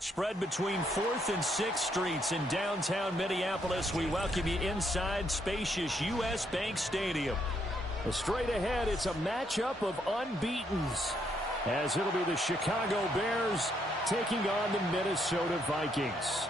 Spread between 4th and 6th Streets in downtown Minneapolis. We welcome you inside spacious U.S. Bank Stadium. Straight ahead, it's a matchup of unbeatens, as it'll be the Chicago Bears taking on the Minnesota Vikings.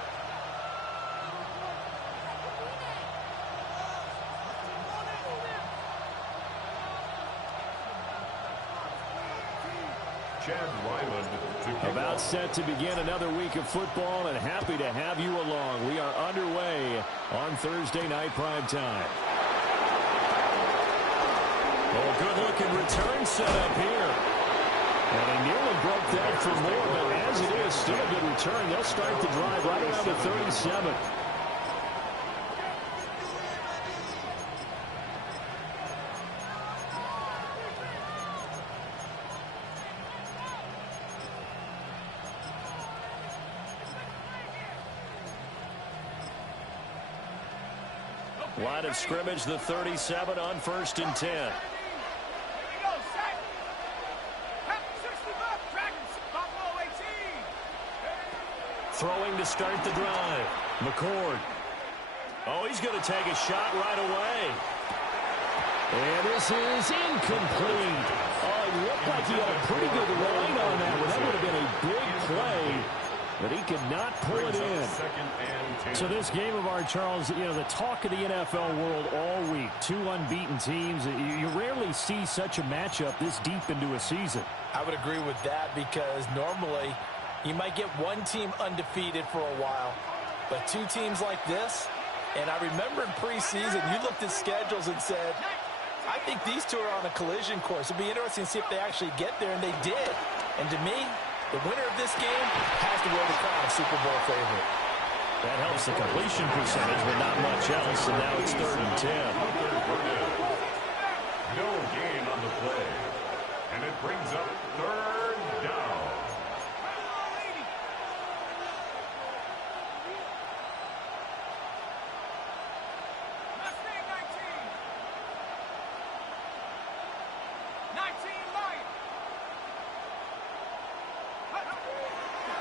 About set to begin another week of football, and happy to have you along. We are underway on Thursday night prime time. Oh, good-looking return set up here. And he nearly broke that for more, but as it is, still a good return. They'll start the drive right around the 37. Line of scrimmage, the 37 on 1st and 10. Throwing to start the drive. McCord. Oh, he's going to take a shot right away. And this is incomplete. Oh, it looked like he had a pretty good line on that one. That would have been a big play, but he could not pull it in. So this game of ours, Charles, you know, the talk of the NFL world all week. Two unbeaten teams. You rarely see such a matchup this deep into a season. I would agree with that, because normally you might get one team undefeated for a while, but two teams like this, and I remember in preseason you looked at schedules and said, I think these two are on a collision course. It'll be interesting to see if they actually get there, and they did. And to me, the winner of this game has to wear the crown of Super Bowl favorite. That helps the completion percentage, but not much else, and now it's 3rd and 10. No gain on the play, and it brings up 3rd down.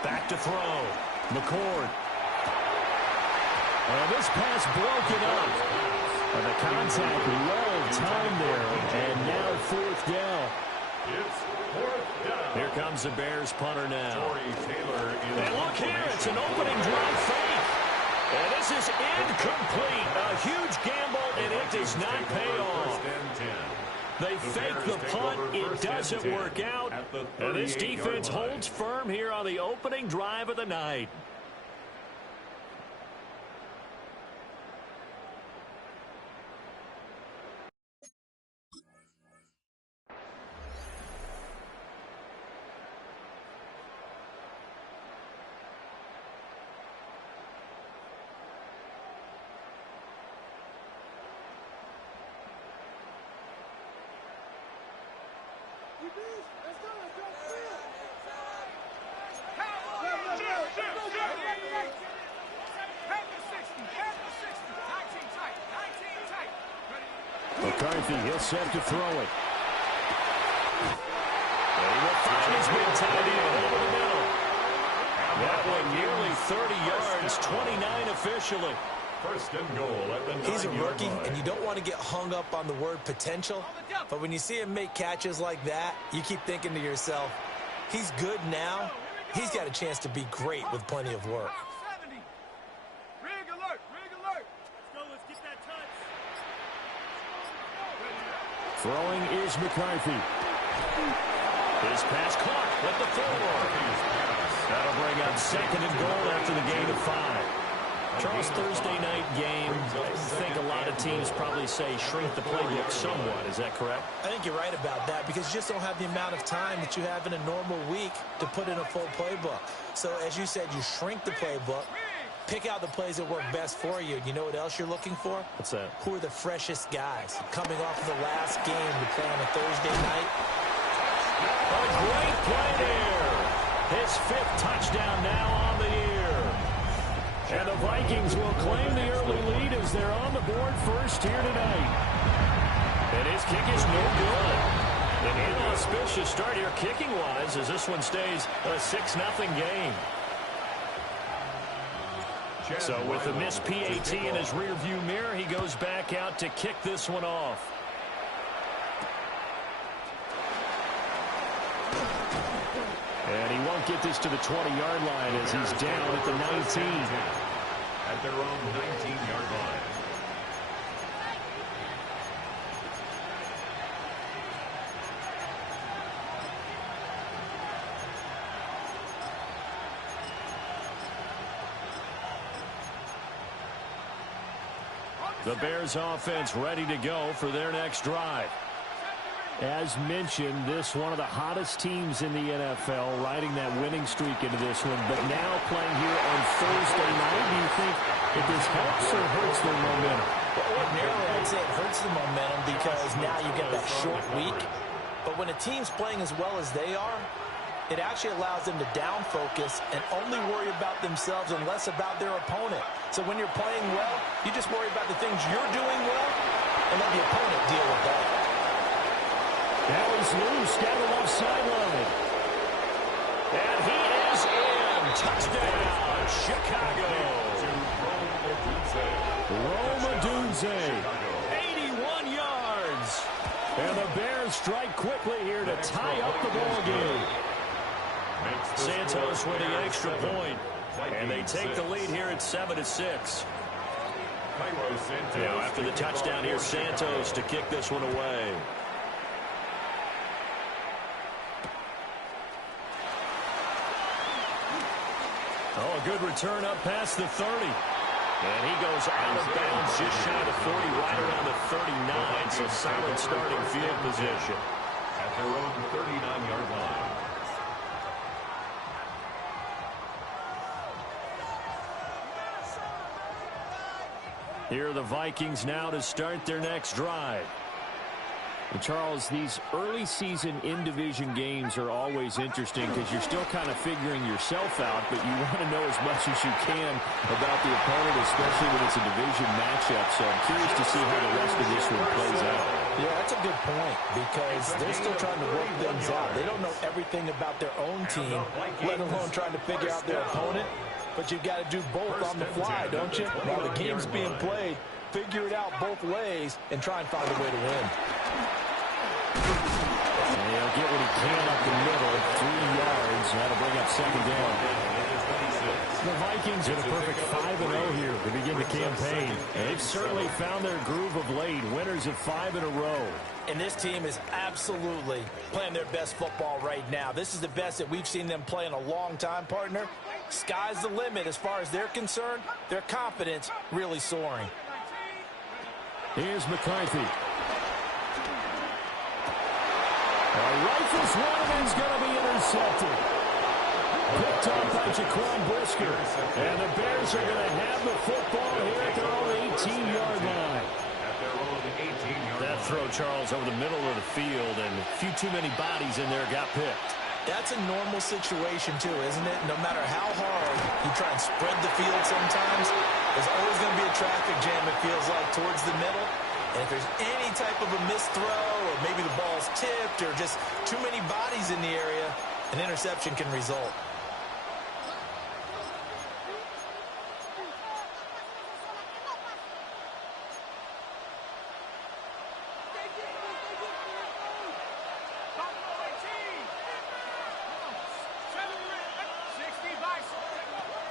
Back to throw. McCord. And this pass broken up. And the contact well timed there. And now 4th down. It's 4th down. Here comes the Bears punter now. And look here, it's an opening drive fake. And this is incomplete. A huge gamble, and it does not pay off. They fake the punt. It doesn't work out. And this defense holds firm here on the opening drive of the night. McCarthy, he'll set to throw it. And he will find his man tied in over the middle. That one nearly 30 yards It's 29 officially. First and goal at the 9-yard line. He's a rookie, and you don't want to get hung up on the word potential. But when you see him make catches like that, you keep thinking to yourself, he's good now. He's got a chance to be great with plenty of work. Rig alert! Rig alert! Let's go. Let's get that touch. Throwing is McCarthy. His pass caught at the 4. That'll bring up second and goal after the gain of 5. Charles, Thursday night game, I think a lot of teams probably say shrink the playbook somewhat. Is that correct? I think you're right about that because you just don't have the amount of time that you have in a normal week to put in a full playbook. So as you said, you shrink the playbook, pick out the plays that work best for you. You know what else you're looking for? What's that? Who are the freshest guys coming off of the last game to play on a Thursday night? A great play there. His 5th touchdown now on the year. And the Vikings will claim the early lead as they're on the board first here tonight. And his kick is no good. An inauspicious start here kicking-wise as this one stays a 6-0 game. So with a missed PAT in his rearview mirror, he goes back out to kick this one off. And he won't get this to the 20-yard line as he's down at the 19. At their own 19-yard line. The Bears offense ready to go for their next drive. As mentioned, this one of the hottest teams in the NFL, riding that winning streak into this one, but now playing here on Thursday night. Do you think that this helps or hurts their momentum? Well, ordinarily, I'd say it hurts the momentum because now you get that short week. But when a team's playing as well as they are, it actually allows them to down focus and only worry about themselves and less about their opponent. So when you're playing well, you just worry about the things you're doing well and let the opponent deal with that. That was loose down the left sideline. And he is in. Touchdown, Chicago. Rome Odunze, 81 yards. And the Bears strike quickly here to tie up the ball game. Santos with the extra point. And they take the lead here at 7-6. Now after the touchdown, here's Santos to kick this one away. Oh, a good return up past the 30. And he goes out of bounds just shy of the 40, right around the 39. So solid starting field position. At their own 39-yard line. Here are the Vikings now to start their next drive. And Charles, these early season in-division games are always interesting because you're still kind of figuring yourself out, but you want to know as much as you can about the opponent, especially when it's a division matchup. So I'm curious to see how the rest of this one plays out. Yeah, that's a good point because they're still trying to work things out. They don't know everything about their own team, let alone trying to figure out their opponent. But you've got to do both on the fly, don't you? While the game's being played, figure it out both ways and try and find a way to win. And he'll get what he can up the middle, 3 yards. That'll bring up second down. The Vikings in a perfect 5-0 here to begin the campaign. And they've certainly found their groove of late, winners of 5 in a row. And this team is absolutely playing their best football right now. This is the best that we've seen them play in a long time, partner. Sky's the limit as far as they're concerned. Their confidence really soaring. Here's McCarthy. Rifles one and is going to be intercepted. Picked off by Jaquan Brisker. And the Bears are going to have the football here at their own 18-yard line. That throw, Charles, over the middle of the field, and a few too many bodies in there got picked. That's a normal situation, too, isn't it? No matter how hard you try and spread the field sometimes, there's always going to be a traffic jam, it feels like, towards the middle. And if there's any type of a missed throw or maybe the ball's tipped or just too many bodies in the area, an interception can result.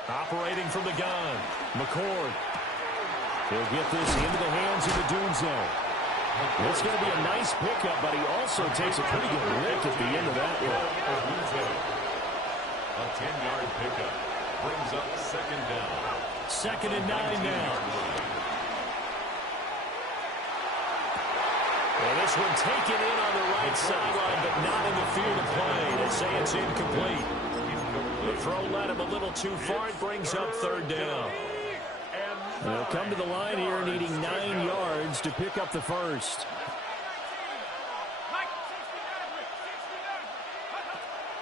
Operating from the gun, McCord. He'll get this into the hands of the Dunze. It's going to be a nice pickup, but he also takes a pretty good lick at the end of that one. A 10-yard pickup brings up second down. 2nd and 9 now. And this one taken in on the right sideline, but not in the field of play. They say it's incomplete. The throw led him a little too far. It brings up 3rd down. They'll come to the line here needing 9 yards to pick up the first.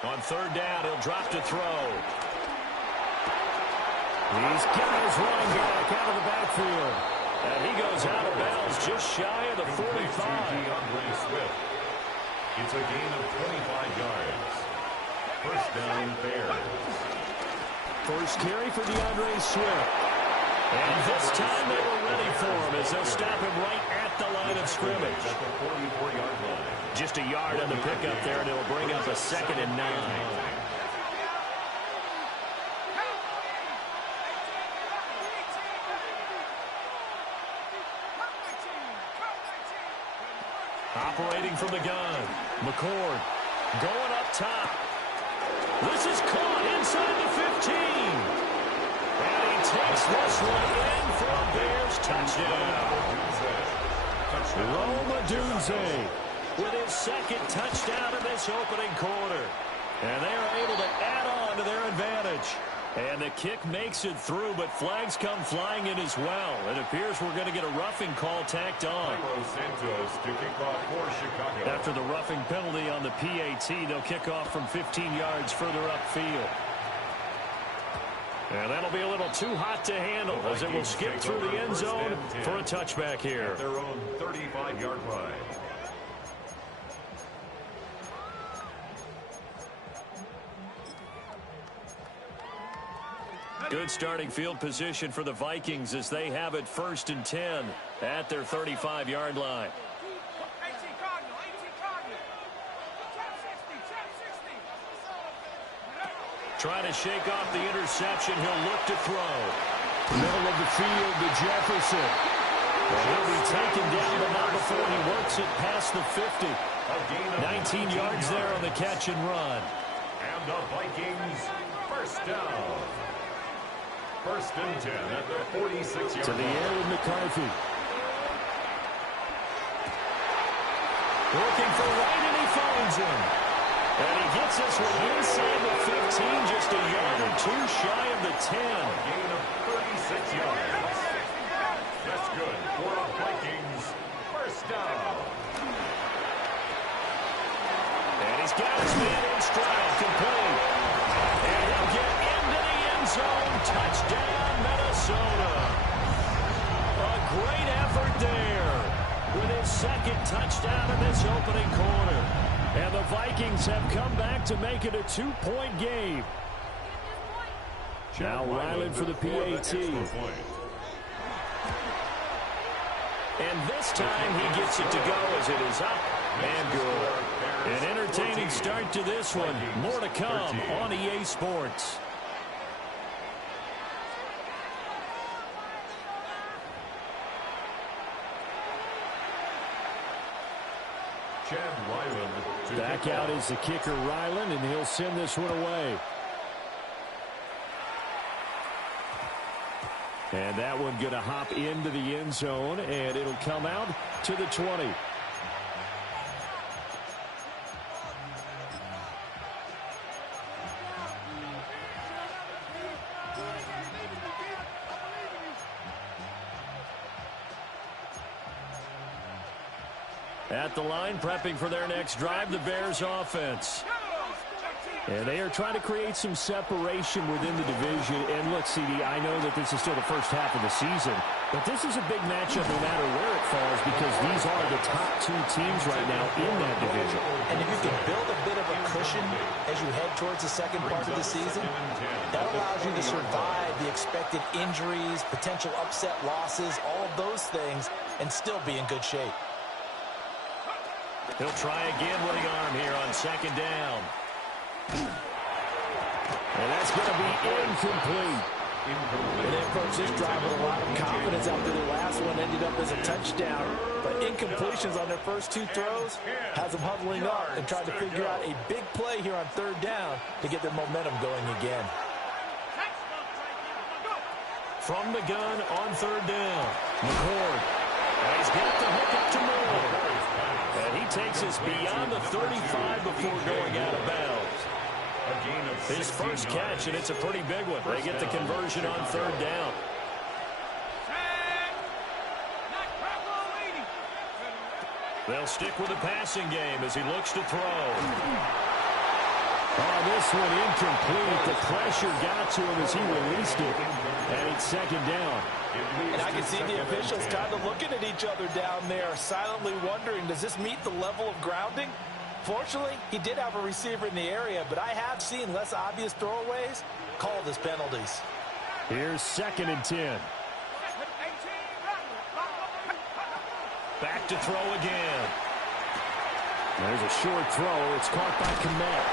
On 3rd down, he'll drop to throw. He's got his running back out of the backfield. And he goes out of bounds just shy of the 45. It's a gain of 25 yards. First down, Bears. First carry for DeAndre Swift. And this time they were ready for him as they'll stop him right at the line of scrimmage. At the 44-yard line. Just a yard on the pickup there, and it'll bring up a 2nd and 9. Operating from the gun, McCord going up top. This is caught inside the 15. And he takes this one in for a Bears touchdown. Rome Odunze with his 2nd touchdown in this opening quarter. And they are able to add on to their advantage. And the kick makes it through, but flags come flying in as well. It appears we're going to get a roughing call tacked on. Santos to kick off for Chicago. After the roughing penalty on the PAT, they'll kick off from 15 yards further upfield. And that'll be a little too hot to handle as it will skip through the end zone for a touchback here. At their own 35-yard line. Good starting field position for the Vikings as they have it 1st and 10 at their 35-yard line. 18 Cardinal, 18 Cardinal. Trap 60. Trying to shake off the interception. He'll look to throw. Middle of the field to Jefferson. He'll be taken down, but not before he works it past the 50. 19 yards there on the catch and run. And the Vikings first down. 1st and 10 at the 46-yard line. To the air with McCarthy. Looking for Wright, and he finds him. And he gets this one inside the 15, just a yard or two shy of the 10. Gain of 36 yards. That's good for the Vikings. First down. And he's got his man in stride, complete. And he'll get into the end zone. Touchdown, Minnesota. A great effort there with his 2nd touchdown in this opening quarter. And the Vikings have come back to make it a 2-point game. Now Ryland for the PAT. And this time he gets it to go as it is up and good. An entertaining start to this one. More to come on EA Sports. Back out is the kicker, Ryland, and he'll send this one away. And that one going to hop into the end zone, and it'll come out to the 20. At the line, prepping for their next drive, the Bears offense. And they are trying to create some separation within the division. And look, CD, I know that this is still the first half of the season, but this is a big matchup no matter where it falls because these are the top 2 teams right now in that division. And if you can build a bit of a cushion as you head towards the second part of the season, that allows you to survive the expected injuries, potential upset losses, all of those things, and still be in good shape. He'll try again with the arm here on 2nd down. And that that's going to be incomplete. And they approached this drive with a lot of confidence after their last one ended up as a touchdown. But incompletions on their first two throws has them huddling up and trying to figure out a big play here on third down to get their momentum going again. From the gun on third down, McCord. He's got the hook up to Moore. And he takes us beyond the 35 before going out of bounds. His first catch, and it's a pretty big one. They get the conversion on third down. They'll stick with the passing game as he looks to throw. Oh, this one incomplete. The pressure got to him as he released it. And it's second down. And I can see the officials kind of looking at each other down there, silently wondering, does this meet the level of grounding? Fortunately, he did have a receiver in the area, but I have seen less obvious throwaways called as penalties. Here's 2nd and 10. Back to throw again. There's a short throw. It's caught by Kmet.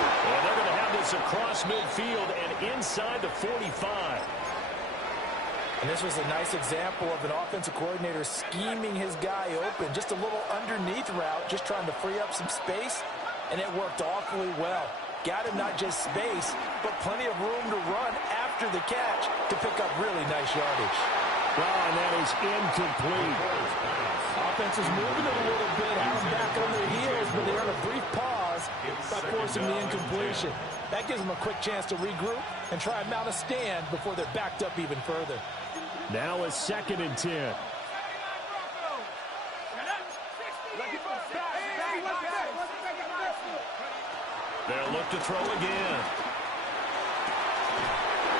And they're going to have this across midfield and inside the 45. And this was a nice example of an offensive coordinator scheming his guy open. Just a little underneath route, just trying to free up some space, and it worked awfully well. Got him not just space, but plenty of room to run after the catch to pick up really nice yardage. Oh, and that is incomplete. Offense is moving it a little bit, have them back on their heels, but they're on a brief pause by forcing the incompletion. That gives them a quick chance to regroup and try and mount a stand before they're backed up even further. Now a 2nd and 10. They'll look to throw again.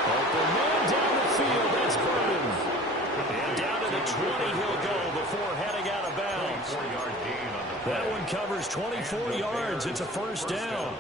Open man down the field. That's Burton. And down to the 20 he'll go before heading out of bounds. That one covers 24 yards. It's a first down.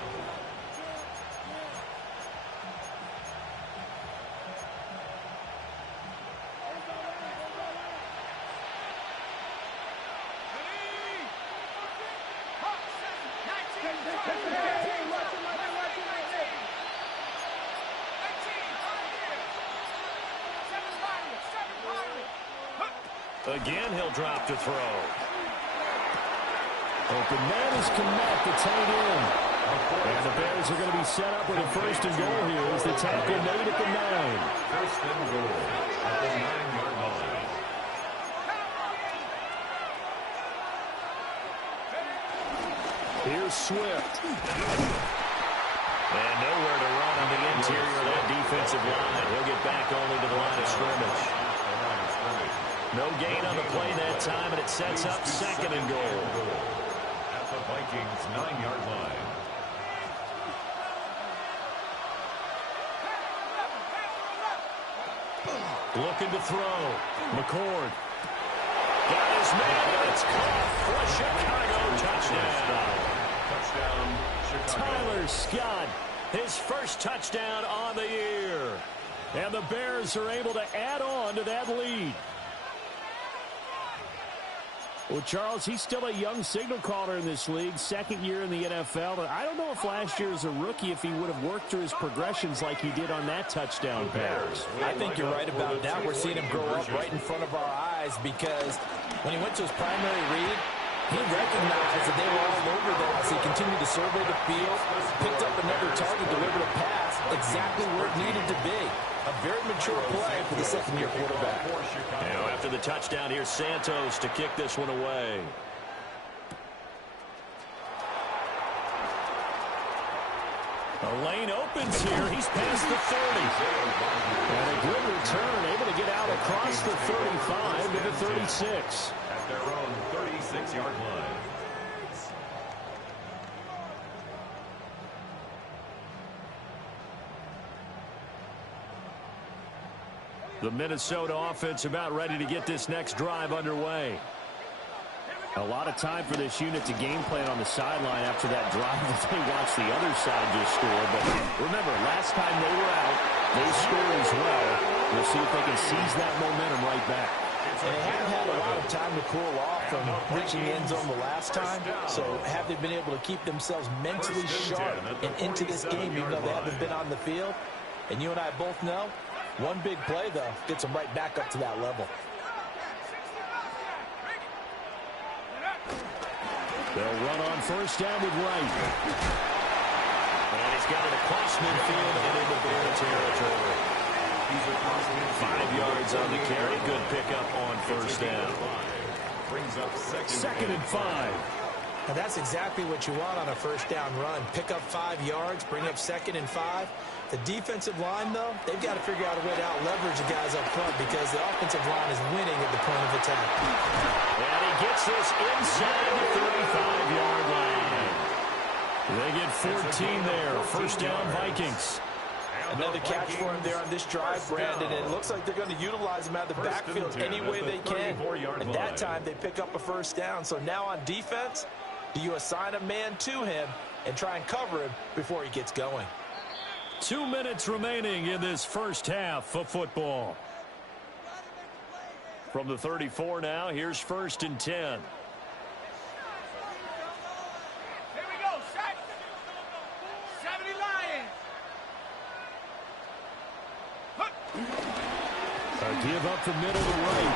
Again, he'll drop to throw. Open man is Kmet, the tight end. And the Bears are going to be set up with a 1st and goal here as the tackle made at the 9. 1st and goal at the 9-yard line. Here's Swift. And nowhere to run on the interior of that defensive line. He'll get back only to the line of scrimmage. No gain on the play that time, and it sets up 2nd and goal. At the Vikings' 9-yard line. Looking to throw. McCord. Got his man, and it's caught for a Chicago touchdown. Tyler Scott, his first touchdown on the year. And the Bears are able to add on to that lead. Well, Charles, he's still a young signal caller in this league, 2nd year in the NFL. But I don't know if last year as a rookie, if he would have worked through his progressions like he did on that touchdown pass. I think you're right about that. We're seeing him grow up right in front of our eyes because when he went to his primary read, he recognized that they were all over there as he continued to survey the field, picked up another target, delivered a pass exactly where it needed to be. A very mature play for the 2nd-year quarterback. Now, after the touchdown, here's Santos to kick this one away. A lane opens here. He's past the 30. And a good return, able to get out across the 35 to the 36. At their own 36-yard line. The Minnesota offense about ready to get this next drive underway. A lot of time for this unit to game plan on the sideline after that drive that they watched the other side just score. But remember, last time they were out, they scored as well. We'll see if they can seize that momentum right back. And they haven't had a lot of time to cool off from reaching the end zone the last time. So have they been able to keep themselves mentally sharp and into this game even though they haven't been on the field? And you and I both know, one big play, though, gets them right back up to that level. They'll run on first down with Wright. And he's got it across midfield and into Bear territory. 5 yards on the carry. Good pickup on first down. Brings up Second and 5. And that's exactly what you want on a first down run. Pick up 5 yards, bring up second and 5. The defensive line, though, they've got to figure out a way to out-leverage the guys up front because the offensive line is winning at the point of attack. And he gets this inside the 35-yard line. They get 14 there. First down, Vikings. Another catch for him there on this drive, Brandon. And it looks like they're going to utilize him out of the backfield any way they can. At that time, they pick up a first down. So now on defense, do you assign a man to him and try and cover him before he gets going? 2 minutes remaining in this first half of football. From the 34 now, here's first and 10. Here we go, set. 70 Lions. A give up the middle to right.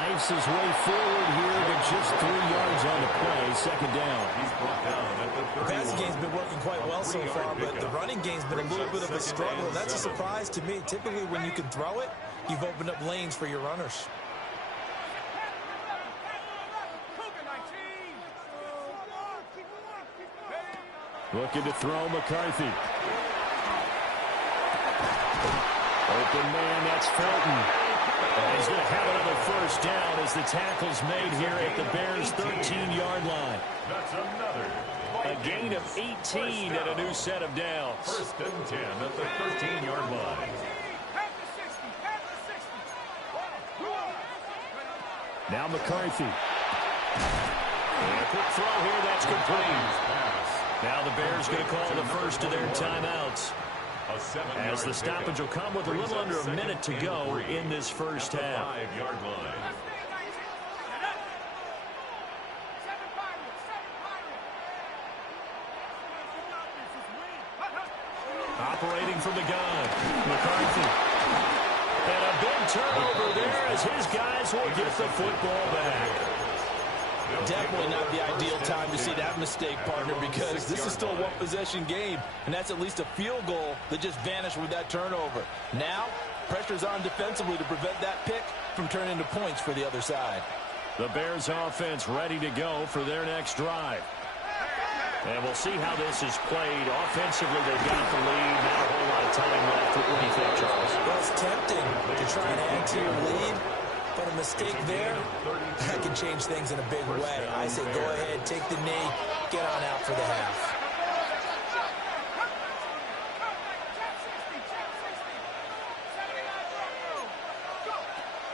Knifes his way forward here, but just 3 yards on the play. Second down. He's brought down at the 31. The passing game's been working quite well so far, but the running game's been a little bit of a struggle. That's a surprise to me. Typically, when you can throw it, you've opened up lanes for your runners. Looking to throw McCarthy. Open man, that's Felton. And he's going to have another first down as the tackle's made here at the Bears' 13-yard line. That's another. A gain of 18 and a new set of downs. First and 10 at the 13-yard line. Now McCarthy. And a quick throw here, that's complete. Now the Bears going to call the first of their timeouts, as the stoppage will come with a little under a minute to go in this first half. 5-yard line. Operating from the gun, McCarthy. And a big turnover there as his guys will get the football back. Definitely not the ideal time to see that mistake, partner, because this is still a one-possession game, and that's at least a field goal that just vanished with that turnover. Now, pressure's on defensively to prevent that pick from turning into points for the other side. The Bears offense ready to go for their next drive. And we'll see how this is played. Offensively, they've got the lead. Not a whole lot of time left. What do you think, Charles? Well, it's tempting to try and add to your lead, but a mistake there, that can change things in a big way. I say go ahead, take the knee, get on out for the half.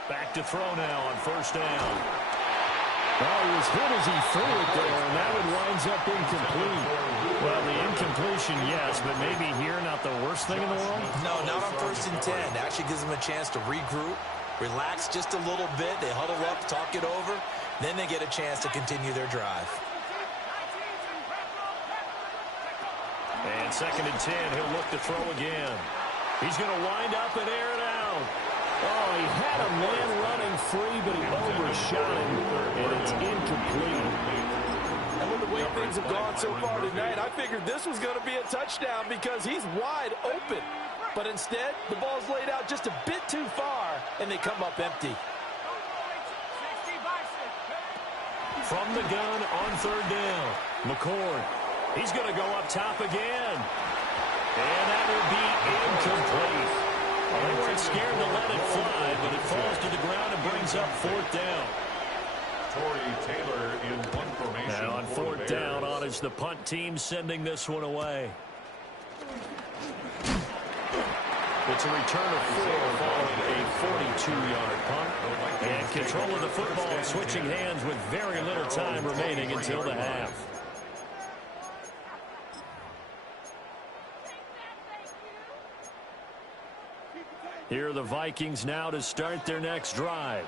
Back to throw now on first down. Oh, he was hit as he threw it there, and that one winds up incomplete. Well, the incompletion, yes, but maybe here not the worst thing in the world? No, not on first and 10. Actually gives them a chance to regroup, relax just a little bit. They huddle up, talk it over. Then they get a chance to continue their drive. And second and 10, he'll look to throw again. He's going to wind up and air it out. Oh, he had a man running free, but he overshot him, and it's incomplete. And with the way things have gone so far tonight, I figured this was going to be a touchdown because he's wide open. But instead, the ball's laid out just a bit too far, and they come up empty. From the gun on third down, McCord. He's going to go up top again. And that will be incomplete. Well, they weren't scared to let it fly, but it falls to the ground and brings up fourth down. Torrey Taylor in one formation. Now on fourth down, on is the punt team sending this one away. It's a return of 4 following a 42-yard punt. And control of the football switching hands with very little time remaining until the half. Here are the Vikings now to start their next drive.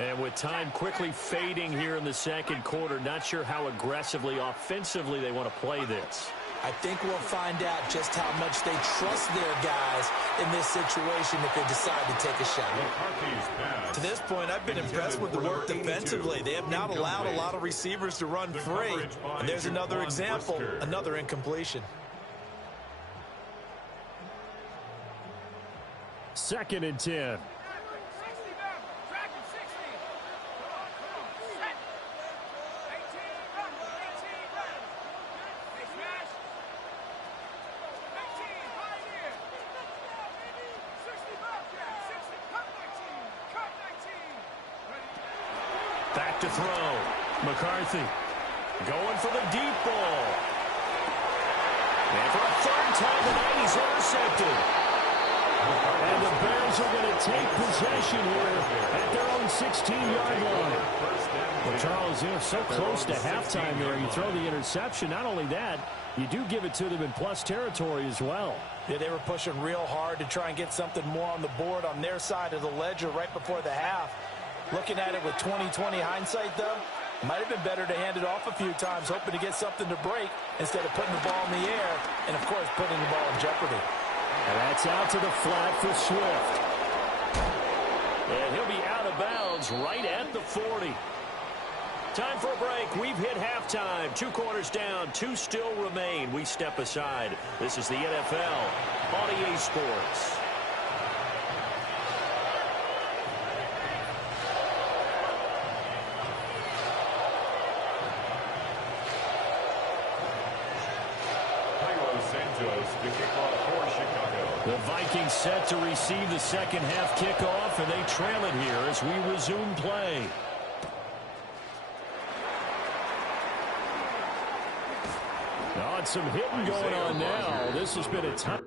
And with time quickly fading here in the second quarter, not sure how aggressively, offensively they want to play this. I think we'll find out just how much they trust their guys in this situation if they decide to take a shot. To this point, I've been impressed with the work defensively. They have not allowed a lot of receivers to run free. And there's another example, another incompletion. 2nd and 10. Back to throw. McCarthy going for the deep ball. And for a 3rd time tonight, he's intercepted. And the Bears are going to take possession here at their own 16-yard line. Well, Charles, they're so close to halftime there. You throw the interception. Not only that, you do give it to them in plus territory as well. Yeah, they were pushing real hard to try and get something more on the board on their side of the ledger right before the half. Looking at it with 20/20 hindsight, though, might have been better to hand it off a few times, hoping to get something to break instead of putting the ball in the air and, of course, putting the ball in jeopardy. And that's out to the flat for Swift. And he'll be out of bounds right at the 40. Time for a break. We've hit halftime. 2 quarters down, 2 still remain. We step aside. This is the NFL on EA Sports. The Vikings set to receive the second half kickoff, and they trail it here as we resume play. Oh, and some hitting going on now. This has been a tough.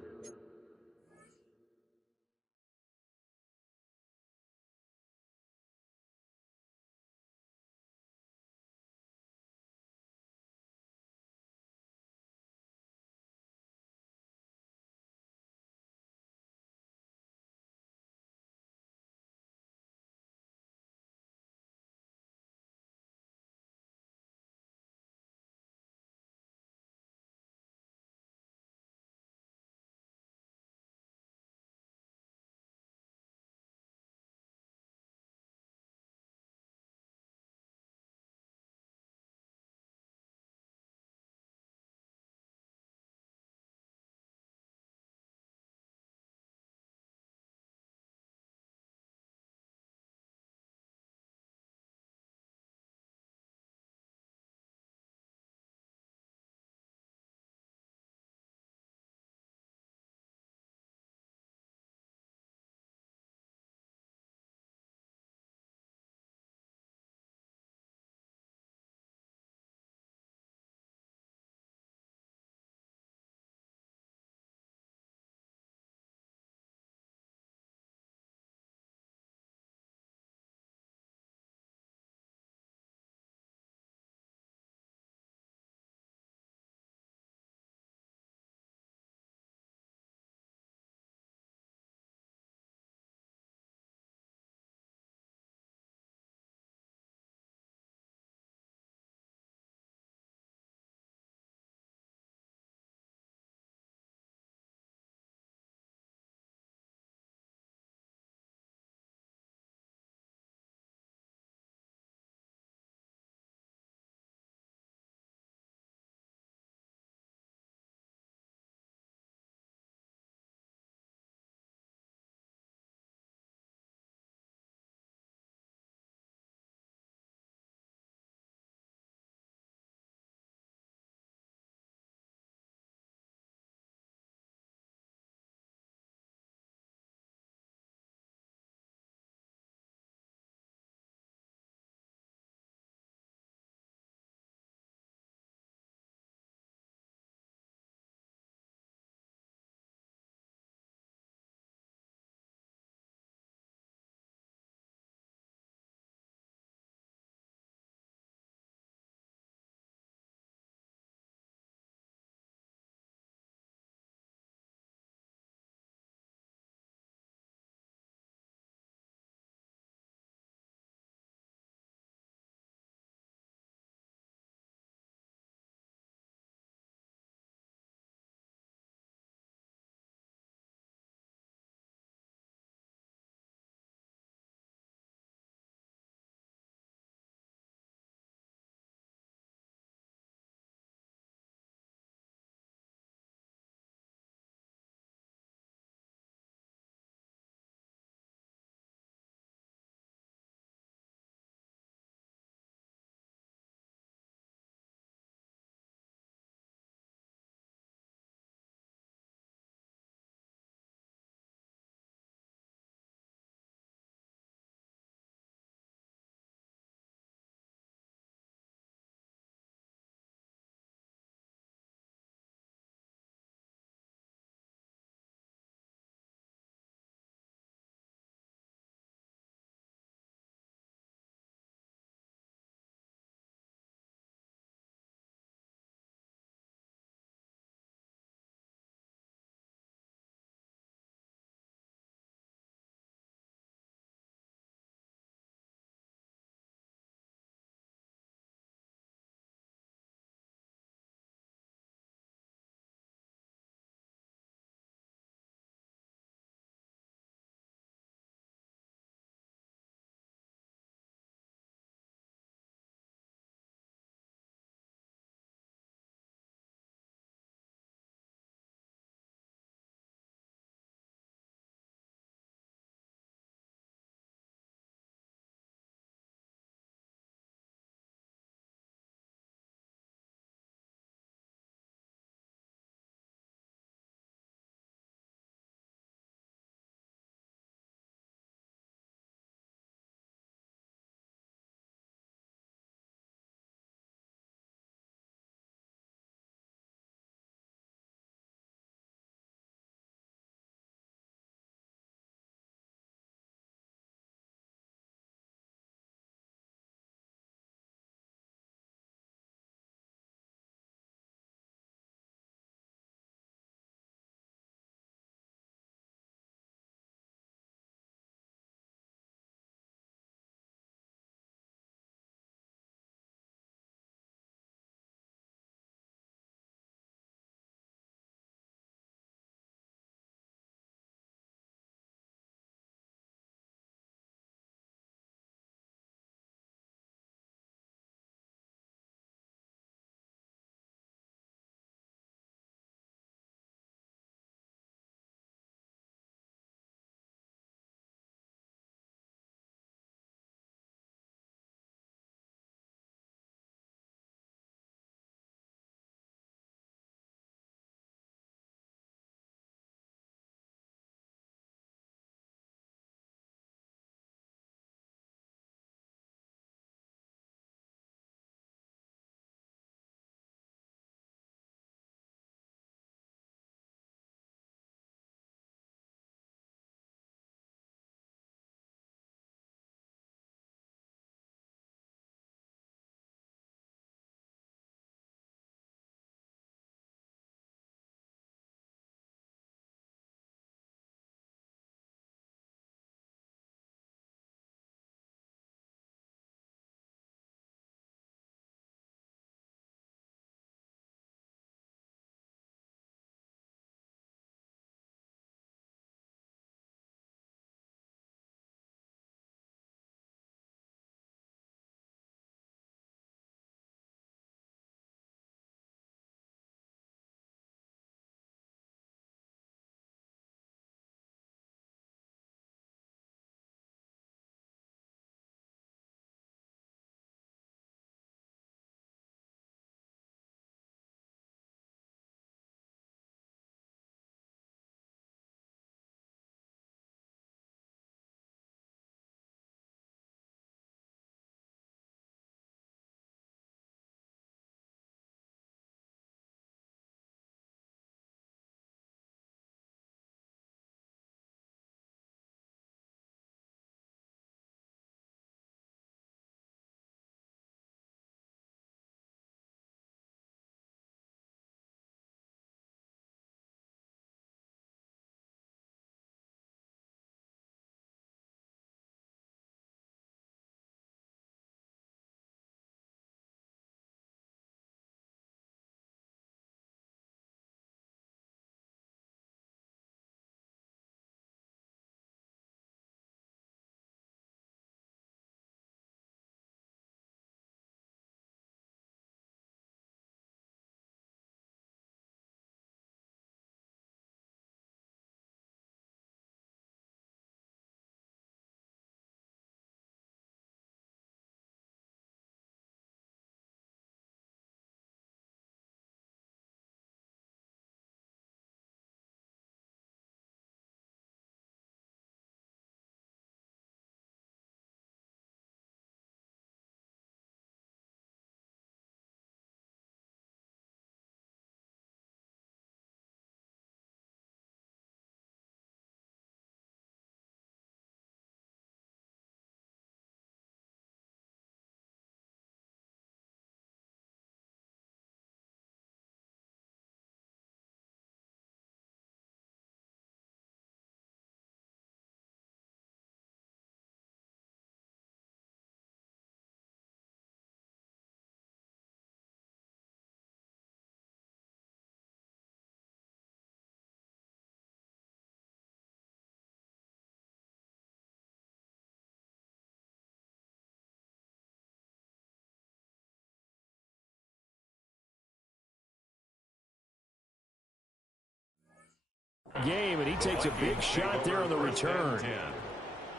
game, and he takes a big shot there on the return.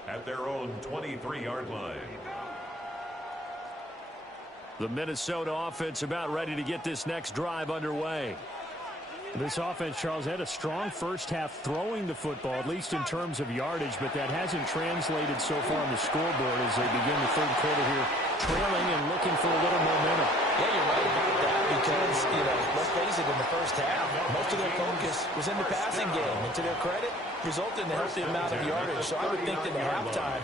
At their own 23-yard line. The Minnesota offense about ready to get this next drive underway. This offense, Charles, had a strong first half throwing the football, at least in terms of yardage, but that hasn't translated so far on the scoreboard as they begin the third quarter here, trailing and looking for a little momentum. Yeah, you're right about that because, let's face it, in the first half, most of their focus was in the passing game. And to their credit, resulted in a healthy amount of yardage. So I would think that at halftime,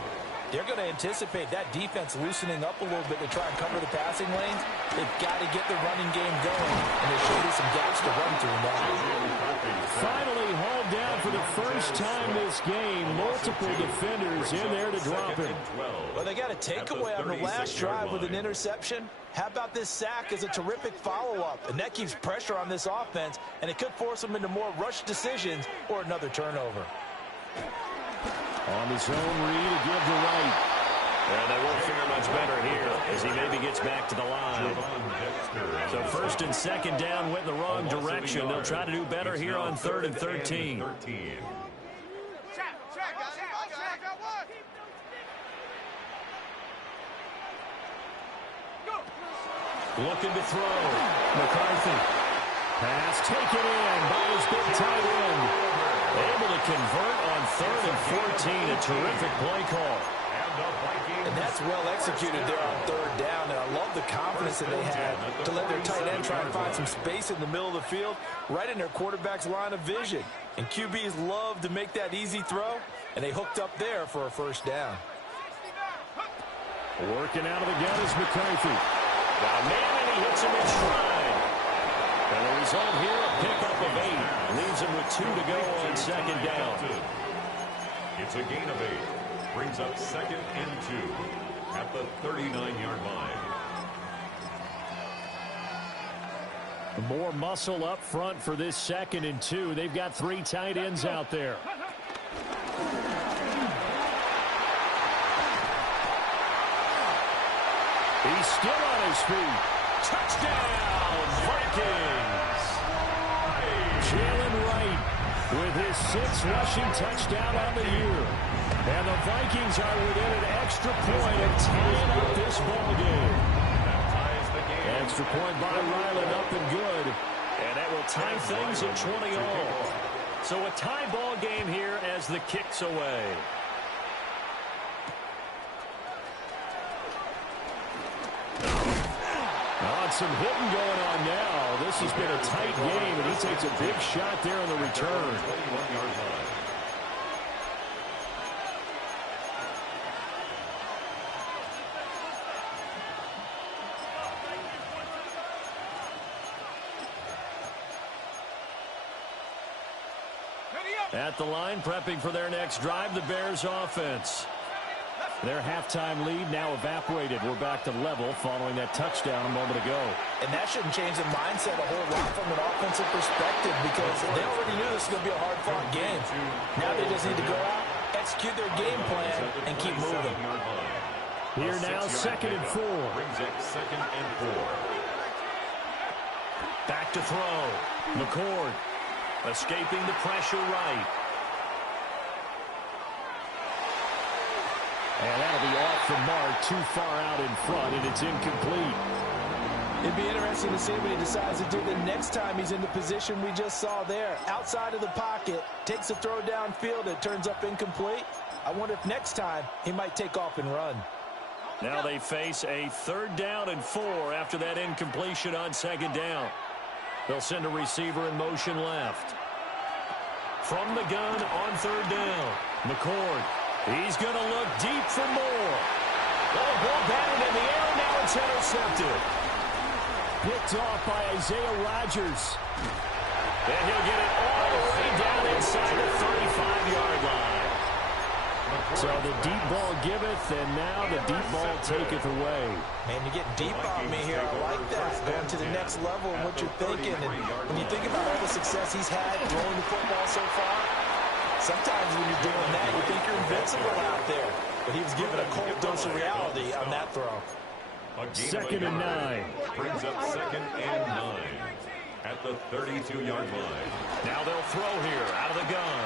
they're going to anticipate that defense loosening up a little bit to try and cover the passing lanes. They've got to get the running game going, and there should be some gaps to run through now. Finally hauled down for the first time this game. Multiple defenders in there to drop him. Well, they got a takeaway on the last drive with an interception. How about this sack as a terrific follow-up? And that keeps pressure on this offense, and it could force them into more rush decisions or another turnover. On the zone read to give the right. And they won't fare much better here as he maybe gets back to the line. So first and second down went in the wrong direction. They'll try to do better here on 3rd and 13. Looking to throw. McCarthy. Pass taken in by his big tight end. Able to convert on 3rd and 14. A terrific play call. And that's well executed there on 3rd down. And I love the confidence that they had to let their tight end try and find some space in the middle of the field, right in their quarterback's line of vision. And QBs love to make that easy throw, and they hooked up there for a first down. Working out of the gun is McCarthy. Got a man, and he hits him in stride. And the result here, a pickup of 8. Leaves him with 2 to go on 2nd down. It's a gain of 8. Brings up 2nd and 2 at the 39-yard line. More muscle up front for this 2nd and 2. They've got 3 tight ends out there. He's still on his feet. Touchdown, Vikings! Jalen Wright with his 6th rushing touchdown on the year. And the Vikings are within an extra point of tying up this ball game. That ties the game. Extra point by Ryland, up and good. And that will tie things at 20 all. So a tie ball game here as the kick's away. Some hitting going on now. This has been a tight game, and he takes a big shot there on the return. At the line, prepping for their next drive, the Bears offense. Their halftime lead now evaporated. We're back to level following that touchdown a moment ago. And that shouldn't change the mindset a whole lot from an offensive perspective because they already knew this was going to be a hard-fought game. Now they just need to go out, execute their game plan, and keep moving. Here now, 2nd and 4. Brings up 2nd and 4. Back to throw. McCord escaping the pressure right. And that'll be off the mark, too far out in front, and it's incomplete. It'd be interesting to see what he decides to do the next time he's in the position we just saw there. Outside of the pocket, takes a throw downfield, it turns up incomplete. I wonder if next time he might take off and run. Now they face a 3rd down and 4 after that incompletion on 2nd down. They'll send a receiver in motion left. From the gun on 3rd down, McCord. He's going to look deep for more. Oh, ball batted in the air. Now it's intercepted. Picked off by Isaiah Rodgers. And he'll get it all the way down inside the 35-yard line. So the deep ball giveth, and now the deep ball taketh away. Man, you're getting deep on me here. I like that. Going to the next level and what you're thinking. And when you think about all the success he's had throwing the football so far, sometimes when you're doing that, you think you're invincible out there. But he was given a cold dose of reality on that throw. 2nd and 9. Brings up 2nd and 9 at the 32-yard line. Now they'll throw here out of the gun.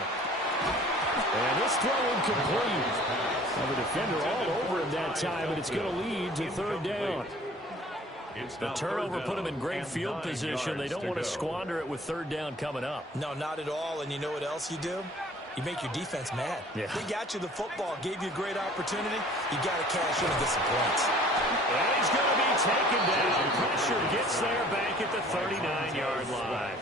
This throw incomplete. Well, the defender all over him that time, but it's going to lead to third down. The turnover put them in great field position. They don't want to squander it with third down coming up. No, not at all. And you know what else you do? You make your defense mad. Yeah. They got you the football, gave you a great opportunity. You got to cash in and get some points. And he's going to be taken down. Pressure gets there back at the 39-yard line.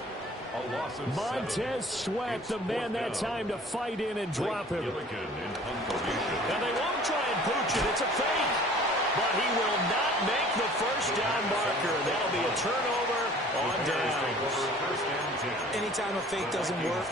Montez Sweat, the man that time to fight in and drop him. And they won't try and pooch it. It's a fake. But he will not make the first down marker. That'll be a turnover on downs. Anytime a fake doesn't work,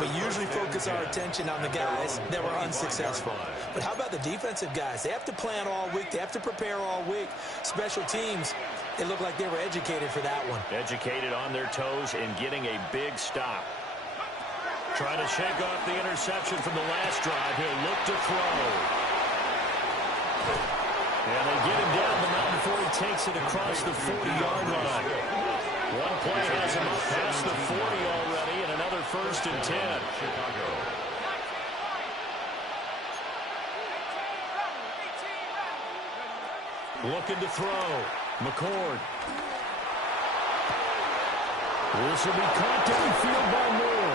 we usually focus our attention on the guys that were unsuccessful. But how about the defensive guys? They have to plan all week. They have to prepare all week. Special teams, it looked like they were educated for that one. Educated on their toes and getting a big stop. Trying to shake off the interception from the last drive. He'll look to throw. And they get him down the mountain before he takes it across the 40-yard line. One play has him up past the 40 already, and another 1st and 10. Looking to throw. McCord. This will be caught downfield by Moore.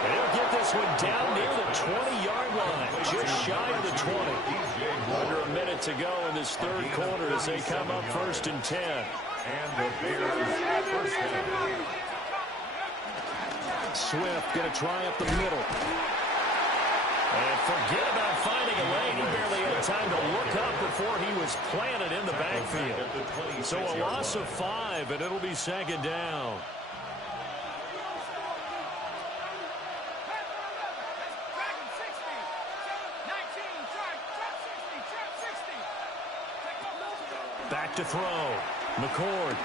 And he'll get this one down near the 20-yard line, just shy of the 20. Under a minute to go in this third quarter as they come up 1st and 10. And the Bears first down. Swift going to try up the middle. And forget about finding a lane. He barely had time to look up before he was planted in the backfield. So a loss of 5, and it'll be 2nd down. Back to throw. McCord.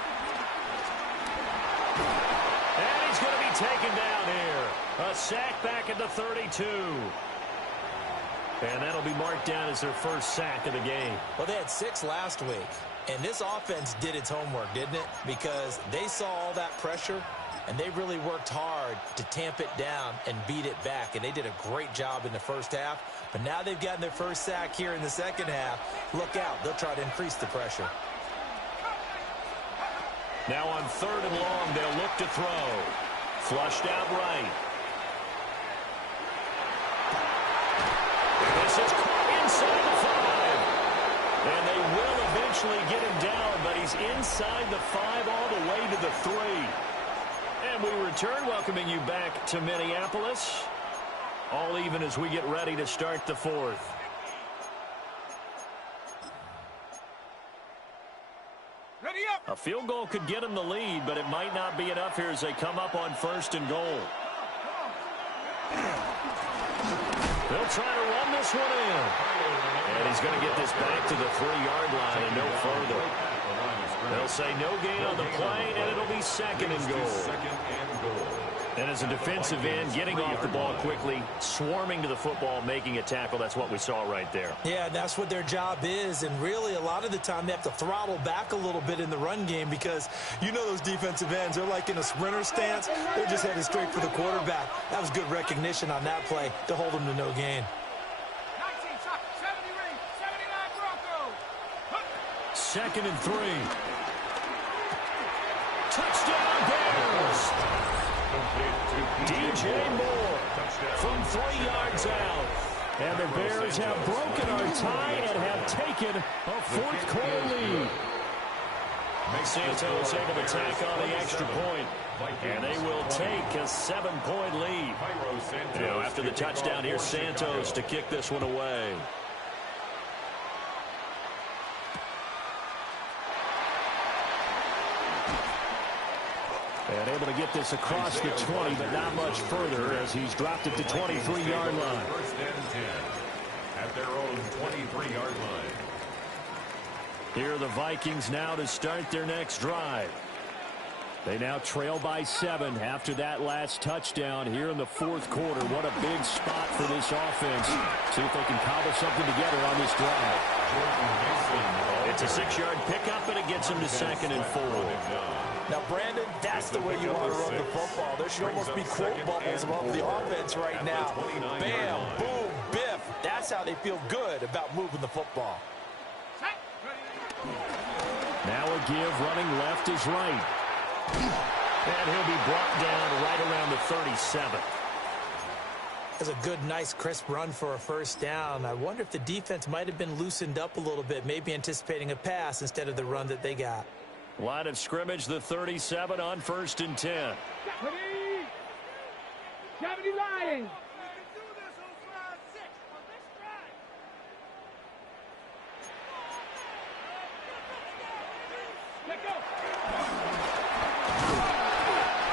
And he's going to be taken down here. A sack back at the 32. And that'll be marked down as their first sack of the game. Well, they had 6 last week. And this offense did its homework, didn't it? Because they saw all that pressure, and they really worked hard to tamp it down and beat it back. And they did a great job in the first half. But now they've gotten their first sack here in the second half. Look out. They'll try to increase the pressure. Now on 3rd and long, they'll look to throw. Flushed out right. This is caught inside the 5. And they will eventually get him down, but he's inside the 5 all the way to the 3. And we return, welcoming you back to Minneapolis. All even as we get ready to start the 4th. Ready up. A field goal could get them the lead, but it might not be enough here as they come up on 1st and goal. They'll try to run this one in. And he's going to get this back to the 3-yard line and no further. They'll say no gain on the play, and it'll be 2nd and goal. And as a defensive end, getting off the ball quickly, swarming to the football, making a tackle, that's what we saw right there. Yeah, that's what their job is. And really, a lot of the time, they have to throttle back a little bit in the run game because you know those defensive ends, they're like in a sprinter stance. They're just headed straight for the quarterback. That was good recognition on that play to hold them to no gain. 19, 70 ring, 79 Broncos. 2nd and 3. Touchdown Bears! DJ Moore from 3 yards out. And the Bears have broken our tie and have taken a 4th quarter lead. Santos able to tack on the extra point. And they will take a 7-point lead. Now after the touchdown, here's Santos to kick this one away. And able to get this across the 20, but not much further as he's dropped it to 23-yard line. 1st and 10 at their own 23-yard line. Here are the Vikings now to start their next drive. They now trail by 7 after that last touchdown here in the 4th quarter. What a big spot for this offense. See if they can cobble something together on this drive. It's a 6-yard pickup, and it gets him to 2nd and 4. Now, Brandon, that's the way you want to run the football. There should almost be quote bubbles above the offense right now. Bam, boom, That's how they feel good about moving the football. Now a give, running left is right. And he'll be brought down right around the 37. That's a good, nice, crisp run for a first down. I wonder if the defense might have been loosened up a little bit, maybe anticipating a pass instead of the run that they got. Line of scrimmage, the 37 on 1st and 10. Cavity Lions.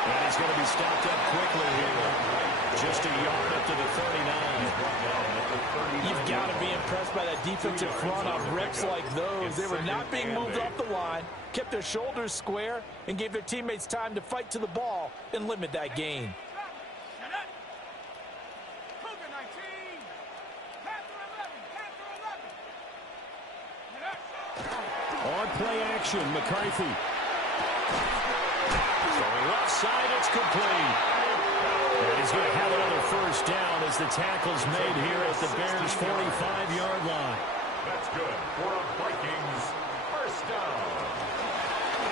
And he's going to be stopped up quickly here. Just a yard up to the 39. You've got to be impressed by that defensive front on reps like those. They were not being moved off the line, kept their shoulders square, and gave their teammates time to fight to the ball and limit that gain. On play action, McCarthy. Throwing left side, it's complete. And he's going to have another first down as the tackle's made here at the Bears' 45-yard line. That's good for a Vikings first down.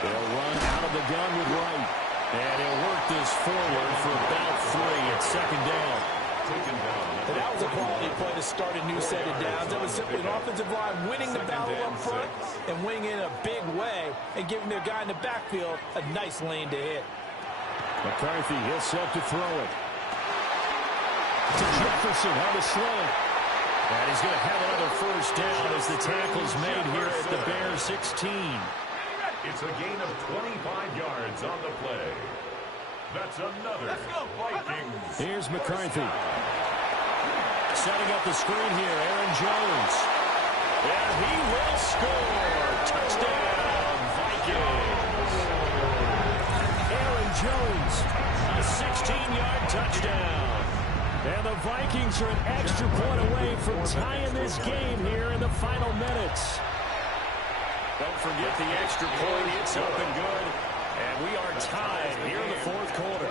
They'll run out of the gun with Wright. And he'll work this forward for about 3 at 2nd down. Taken down. And that was a quality play to start a new set of downs. That was simply an offensive line winning the battle up front and winning in a big way and giving their guy in the backfield a nice lane to hit. McCarthy, he'll set to throw it. To Jefferson on the slant. And he's going to have another first down as the tackle's made here at the Bears' 16. It's a gain of 25 yards on the play. That's another Vikings. Here's McCarthy. Setting up the screen here, Aaron Jones. And he will score. Touchdown, Vikings. Aaron Jones. A 16-yard touchdown. And the Vikings are an extra point away from tying this game here in the final minutes. Don't forget the extra point. It's up and good. And we are tied here in the 4th quarter.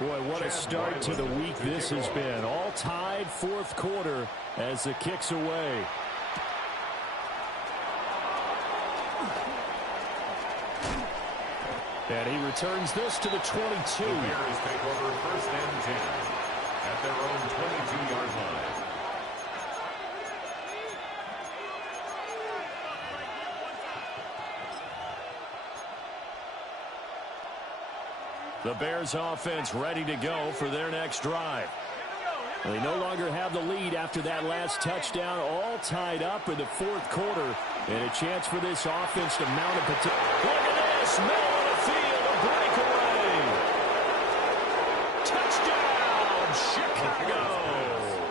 Boy, what a start to the week this has been. All tied 4th quarter as the kick's away. And he returns this to the 22. The Bears take over 1st and 10 at their own 22-yard line. The Bears offense ready to go for their next drive. They no longer have the lead after that last touchdown, all tied up in the 4th quarter. And a chance for this offense to mount a potential. Look at this, middle of the field, a breakaway. Touchdown, Chicago.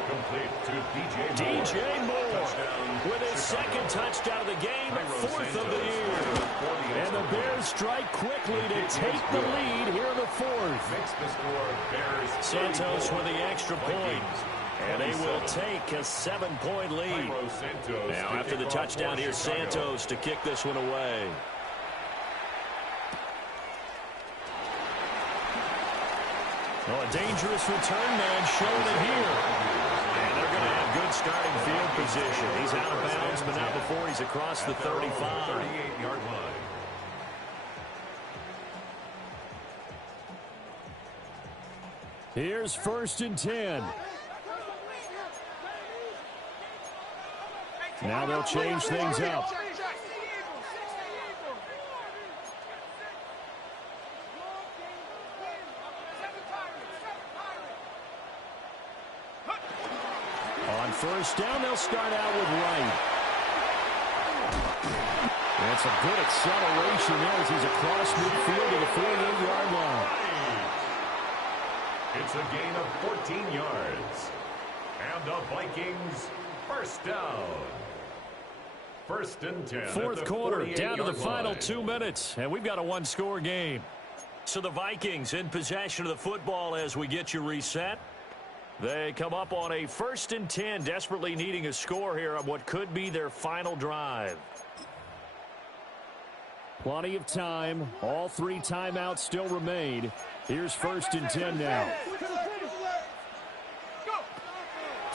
Complete to DJ Moore with his 2nd touchdown of the game, 4th of the year. And the Bears strike quickly to take the lead here in the 4th. Makes the score Bears. Santos with the extra point. And they will take a 7-point lead. Now after the touchdown, here's Santos to kick this one away. Well, a dangerous return man showing it here. And they're going to have good starting field position. He's out of bounds, but not before he's across the 35. 38-yard line. Here's 1st and 10. Now they'll change things up. On 1st down, they'll start out with Wright. That's a good acceleration there as he's across midfield to the 48-yard line. It's a gain of 14 yards. And the Vikings first down. 1st and 10. 4th quarter, down to the final line. 2 minutes, and we've got a one-score game. So the Vikings in possession of the football as we get you reset. They come up on a 1st and 10, desperately needing a score here on what could be their final drive. Plenty of time. All 3 timeouts still remain. Here's 1st and 10 now.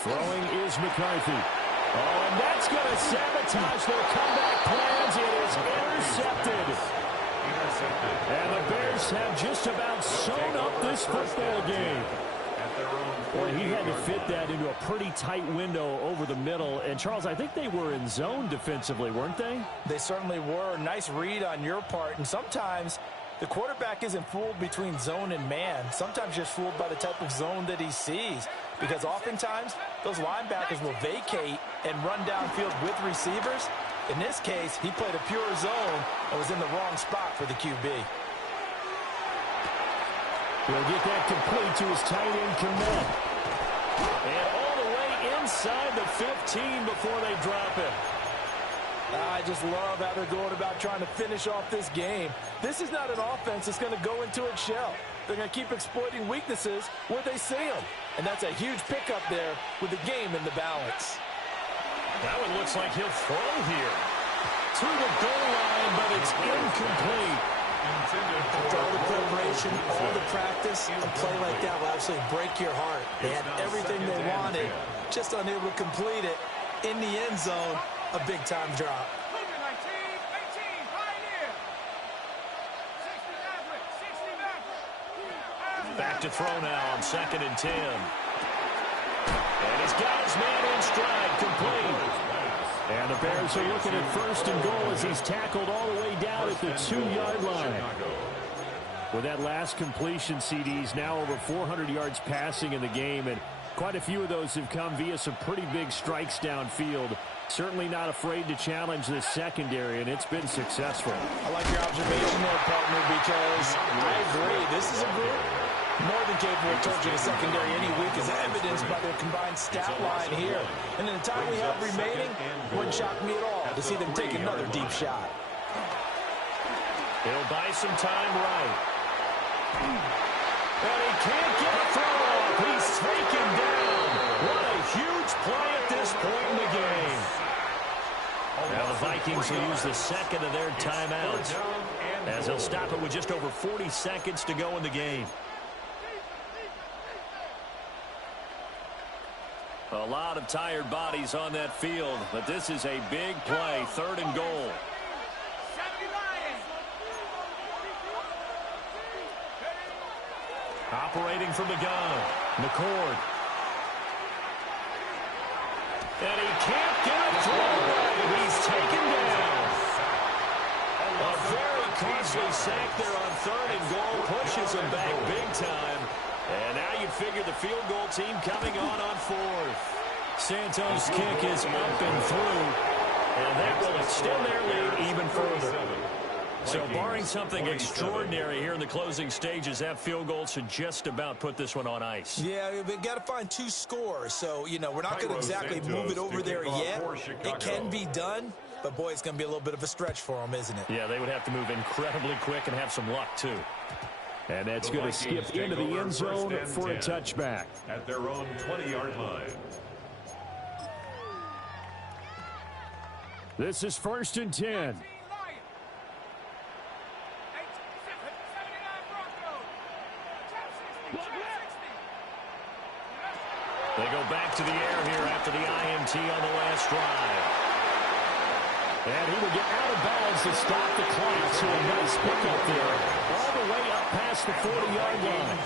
Throwing is McCarthy. Oh, and that's going to sabotage their comeback plans. It is intercepted. And the Bears have just about sewn up this football game. Well, he had to fit that into a pretty tight window over the middle. And, Charles, I think they were in zone defensively, weren't they? They certainly were. Nice read on your part. And sometimes the quarterback isn't fooled between zone and man. Sometimes you're fooled by the type of zone that he sees. Because oftentimes, those linebackers will vacate and run downfield with receivers. In this case, he played a pure zone and was in the wrong spot for the QB. He'll get that complete to his tight end, Kmet. And all the way inside the 15 before they drop it. I just love how they're going about trying to finish off this game. This is not an offense that's going to go into its shell. They're going to keep exploiting weaknesses where they see them. And that's a huge pickup there with the game in the balance. That one looks like he'll throw here. To the goal line, but it's incomplete. After all the preparation, all the practice, a play like that will absolutely break your heart. They had everything they wanted, just unable to complete it. In the end zone, a big-time drop. Back to throw now on 2nd and 10. And he's got his man in stride, complete. And the Bears are looking at 1st and goal as he's tackled all the way down at the 2-yard line. With that last completion, CD's now over 400 yards passing in the game, and quite a few of those have come via some pretty big strikes downfield. Certainly not afraid to challenge this secondary, and it's been successful. I like your observation there, partner, because I agree. This is a group more than capable of torching a secondary any week, as evidenced by their combined stat line here. And in the time we have remaining, wouldn't shock me at all to see them take another deep shot. He'll buy some time right. And he can't get a throw off. He's taken down. What a huge play at this point in the game. Now the Vikings will use the second of their timeouts, as they'll stop it with just over 40 seconds to go in the game. A lot of tired bodies on that field, but this is a big play, 3rd and goal. Operating from the gun, McCord. And he can't get a throw. He's taken down. A very costly sack there on 3rd and goal, pushes him back big time. And now you figure the field goal team coming on 4th. Santos' kick is up and through, and that will extend their lead even further. So barring something extraordinary here in the closing stages, that field goal should just about put this one on ice. Yeah, we've got to find 2 scores. So, you know, we're not going to exactly move it over there yet. It can be done, but, boy, it's going to be a little bit of a stretch for them, isn't it? Yeah, they would have to move incredibly quick and have some luck, too. And that's going to skip into the end zone for a touchback. At their own 20-yard line. This is 1st and 10. They go back to the air here after the INT on the last drive. And he will get out of bounds to stop the clock. So a nice pickup there, all the way up past the 40-yard line.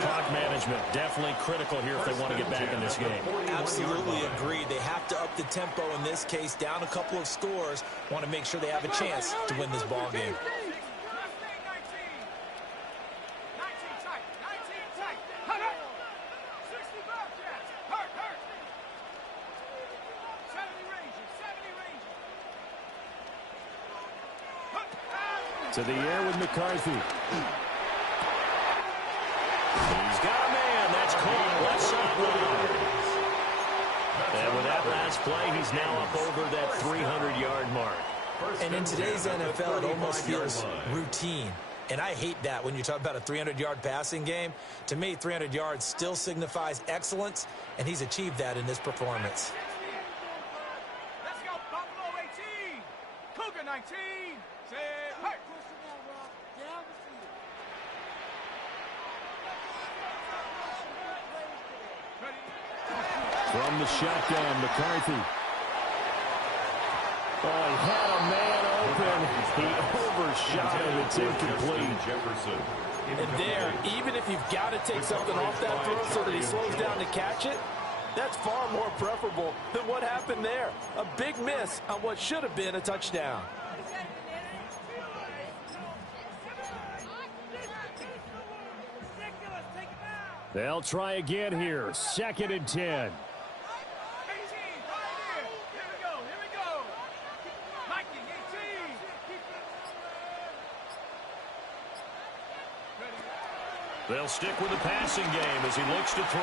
Clock management definitely critical here if they want to get back in this game. Absolutely agreed. They have to up the tempo in this case, down a couple of scores. Want to make sure they have a chance to win this ball game. To the air with McCarthy. He's got a man. That's caught left sideline. And with that last play, he's now up over that 300-yard mark. And in today's NFL, it almost feels routine. And I hate that when you talk about a 300-yard passing game. To me, 300 yards still signifies excellence, and he's achieved that in this performance. Let's go, Buffalo 18, Cougar 19, say, hey! Ready? From the shotgun, McCarthy. Oh, he had a man open. He overshot it. It's incomplete. Jefferson. And there, even if you've got to take something off that throw so that he slows down to catch it, that's far more preferable than what happened there. A big miss on what should have been a touchdown. They'll try again here. 2nd and 10. They'll stick with the passing game as he looks to throw.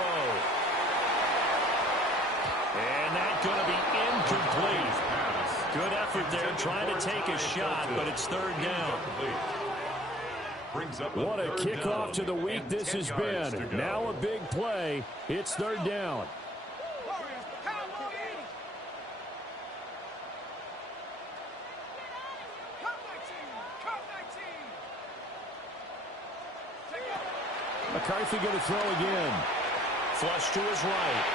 And that's going to be incomplete. Good effort there trying to take a shot, but it's 3rd down. What a kickoff to the week this has been. Now a big play. It's 3rd down. McCarthy going to throw again. Flush to his right.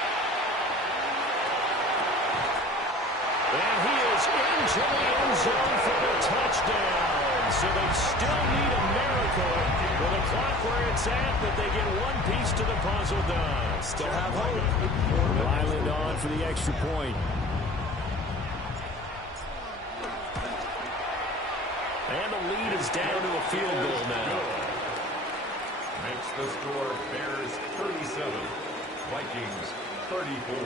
And he is into the end zone for the touchdown. So they still need a miracle with the clock where it's at, but they get one piece to the puzzle done. Still have hope. Ryland on for the extra point. And the lead is down to a field goal now. Makes the score Bears 37, Vikings 34.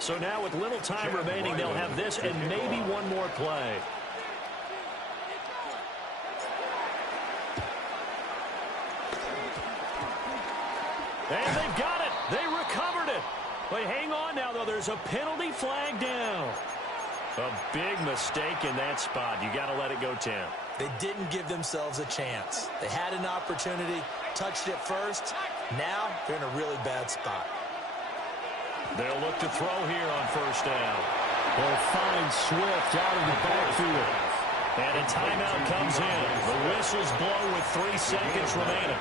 So now with little time remaining, they'll have this and maybe one more play. And they've got it. They recovered it. But hang on now, though. There's a penalty flag down. A big mistake in that spot. You got to let it go, Tim. They didn't give themselves a chance. They had an opportunity, touched it first. Now they're in a really bad spot. They'll look to throw here on 1st down. They'll find Swift out of the backfield. And a timeout comes in. The whistles blow with 3 seconds remaining.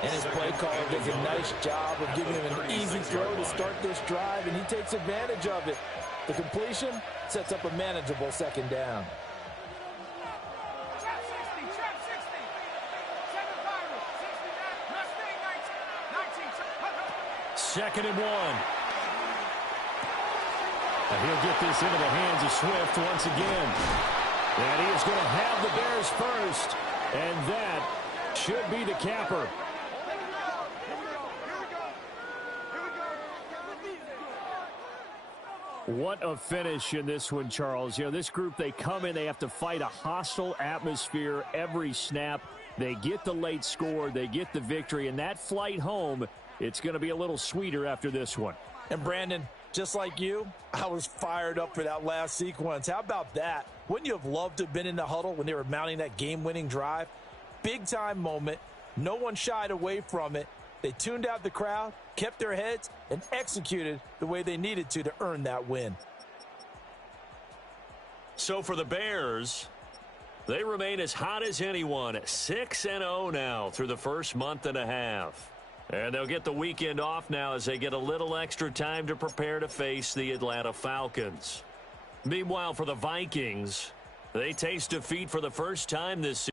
And his play caller does a nice job of giving him an easy throw to start this drive, and he takes advantage of it. The completion sets up a manageable 2nd down. Trap 60, trap 60. 7 Byron, 69, Mustang 19. 2nd and 1. And he'll get this into the hands of Swift once again. And he is going to have the Bears first. And that should be the capper. What a finish in this one, Charles. You know, this group, they come in, they have to fight a hostile atmosphere every snap. They get the late score, they get the victory, and that flight home, it's going to be a little sweeter after this one. And Brandon, just like you, I was fired up for that last sequence. How about that? Wouldn't you have loved to have been in the huddle when they were mounting that game-winning drive? Big-time moment. No one shied away from it. They tuned out the crowd, kept their heads, and executed the way they needed to earn that win. So for the Bears, they remain as hot as anyone, 6-0 now through the first month and a half. And they'll get the weekend off now as they get a little extra time to prepare to face the Atlanta Falcons. Meanwhile, for the Vikings, they taste defeat for the first time this season.